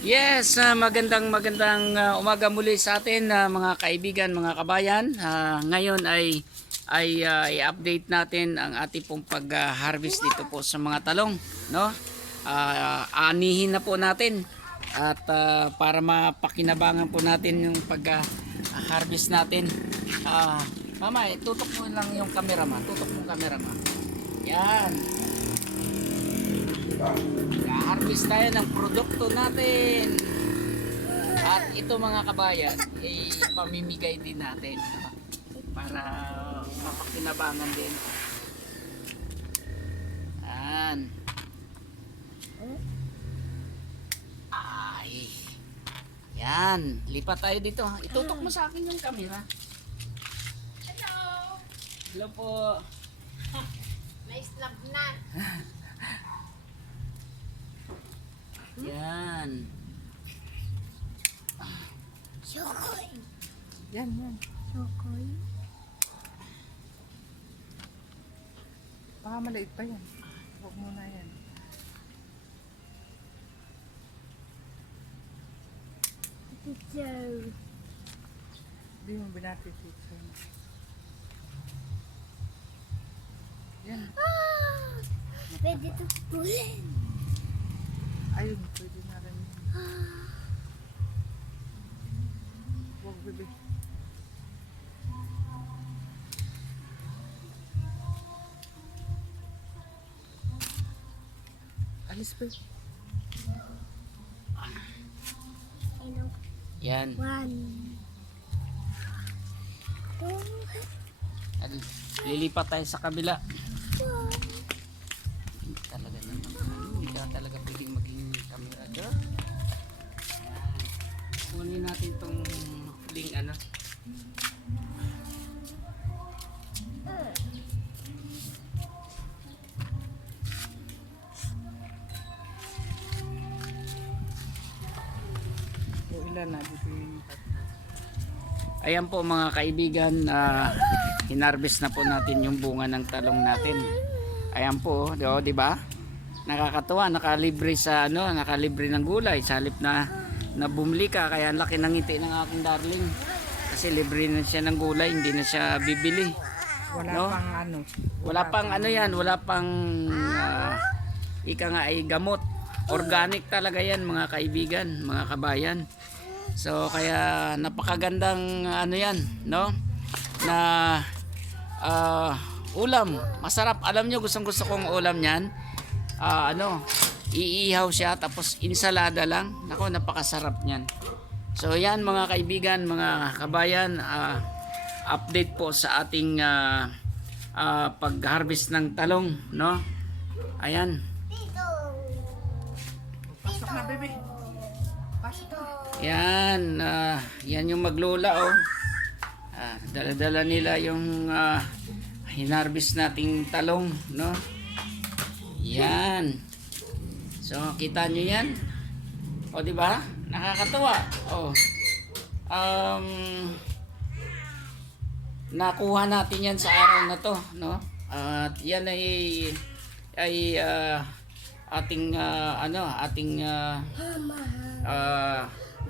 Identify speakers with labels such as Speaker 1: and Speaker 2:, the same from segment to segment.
Speaker 1: Yes, ah, magandang magandang ah, umaga muli sa atin ah, mga kaibigan, mga kabayan. Ah, ngayon ay ay ah, i-update natin ang ating pong pag-harvest dito po sa mga talong, no? Ah, anihin na po natin at ah, para mapakinabangan po natin yung pag-harvest natin. Ah, mama, tutok mo lang yung camera ma, tutok mo camera ma. Yan. Harvest tayo ng produkto natin. At ito mga kabayan, ay pamimigay din natin para mapakinabangan din. Yan. Ay. Yan. Lipat tayo dito. Itutok mo sa akin yung camera.
Speaker 2: Hello!
Speaker 1: Hello po.
Speaker 2: Nice love na.
Speaker 1: Yan.
Speaker 2: Chokoy.
Speaker 3: Yan, yan.
Speaker 2: Chokoy?
Speaker 3: Baka maliit pa yan. Huwag mo na yan.
Speaker 2: Teacher.
Speaker 3: Hindi mo binatitit yan. Yan.
Speaker 2: Ah! Pwede ito pulin.
Speaker 3: Ayun, pwede na rin. Huwag bebe. Alis pa.
Speaker 2: Ano?
Speaker 1: Yan.
Speaker 2: One. Two.
Speaker 1: At Lilipat tayo sa kabila. Kunin natin tong huling ano.
Speaker 3: Ilan na dito yung.
Speaker 1: Ayan po mga kaibigan, ah, hinarvest na po natin yung bunga ng talong natin. Ayan po, di, oh, di ba? Nakakatuwa, nakalibre sa ano, nakalibre ng gulay sa halip na na bumili ka kaya ang laki ng ngiti ng aking darling. Kasi libre na siya ng gulay, hindi na siya bibili.
Speaker 3: Wala
Speaker 1: No?
Speaker 3: pang ano.
Speaker 1: Wala pang ano yan, wala pang ah, ika nga ay gamot. Organic talaga yan mga kaibigan, mga kabayan. So kaya napakagandang ano yan, no? Na ah, ulam, masarap. Alam nyo gustong gusto kong ulam yan. Ah, ano, iihaw siya tapos insalada lang. Nako, napakasarap niyan. So yan mga kaibigan, mga kabayan, ah, update po sa ating ah, ah, pag-harvest ng talong, no? Ayan.
Speaker 3: Pasok na bebe. Pasok na.
Speaker 1: Yan, ah, yan yung maglola oh. Ah, dala-dala nila yung ah, hinarvest nating talong, no? Yan. So, kita nyo yan? O, di ba? Nakakatuwa. Oh. Um, nakuha natin yan sa araw na to, no? At yan ay ay ah, ating ah, ano, ating ah,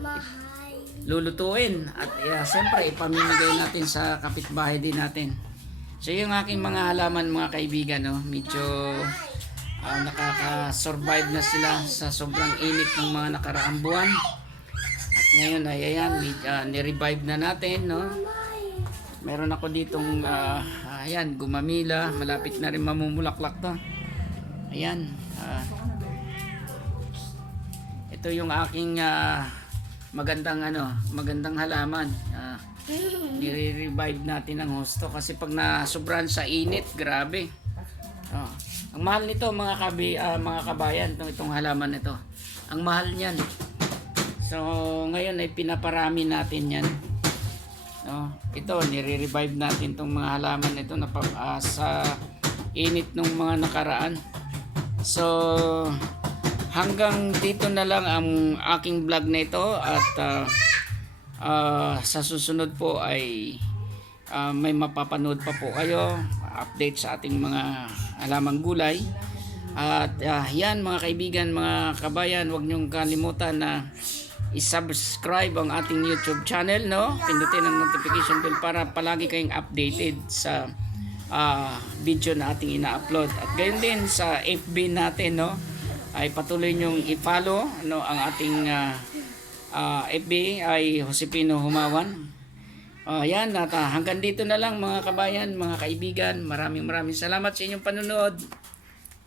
Speaker 2: Mahal.
Speaker 1: lulutuin at uh, siyempre ipamimigay natin sa kapitbahay din natin. So yung aking mga halaman mga kaibigan no, medyo ah, nakaka-survive na sila sa sobrang init ng mga nakaraang buwan. At ngayon ay ayan, ah, ni-revive na natin no. Meron ako ditong ah, ayan, gumamila, malapit na rin mamumulaklak to. Ayan. ah, ito yung aking ah, magandang ano, magandang halaman. Ah, nire-revive natin ang husto kasi pag nasobrahan sa init, grabe. Ang mahal nito mga kabi, ah, mga kabayan, itong, itong halaman nito. Ang mahal niyan. So, ngayon ay pinaparami natin 'yan. No, ito nire-revive natin tong mga halaman nito na ah, sa init ng mga nakaraan. So, hanggang dito na lang ang aking vlog na ito at ah, ah, sa susunod po ay ah, may mapapanood pa po kayo update sa ating mga halamang gulay At ah, yan mga kaibigan, mga kabayan, huwag niyong kalimutan na i-subscribe ang ating YouTube channel, no? Pindutin ang notification bell para palagi kayong updated sa ah, video na ating ina-upload. At gayon din sa FB natin, no? Ay patuloy niyong i-follow no, ang ating ah, ah, FB ay Josepino Humawan. Ah, yan, at hanggang dito na lang mga kabayan, mga kaibigan. Maraming maraming salamat sa inyong panunood.